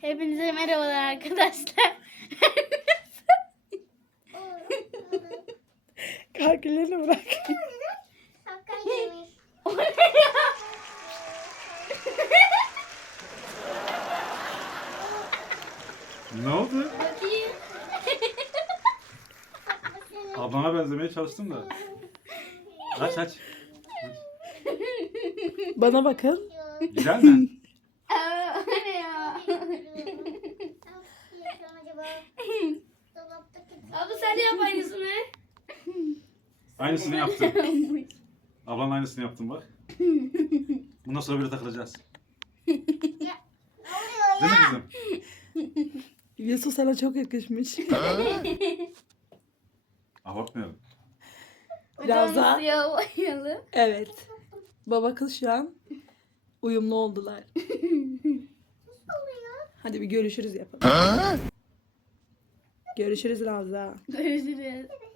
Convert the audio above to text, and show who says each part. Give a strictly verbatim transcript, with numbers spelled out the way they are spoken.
Speaker 1: Hepinize merhabalar arkadaşlar.
Speaker 2: Kalküllerini bırak.
Speaker 1: O ne ya?
Speaker 3: Ne oldu?
Speaker 1: Bakayım.
Speaker 3: Ablana benzemeye çalıştım da. Aç aç.
Speaker 2: Bana bakın.
Speaker 3: Güzel mi?
Speaker 1: Aa, o ne ya? Abla sen de yap aynısını.
Speaker 3: Aynısını yaptım. Ablanın aynısını yaptım bak. Bundan sonra böyle takılacağız. Değil mi kızım?
Speaker 2: Yusuf sana çok yakışmış.
Speaker 3: Abartmayalım.
Speaker 2: Biraz daha.
Speaker 1: Siyah boyalı.
Speaker 2: Evet. Baba kız şu an uyumlu oldular. Hadi bir görüşürüz yapalım. Görüşürüz Ravza.
Speaker 1: Görüşürüz.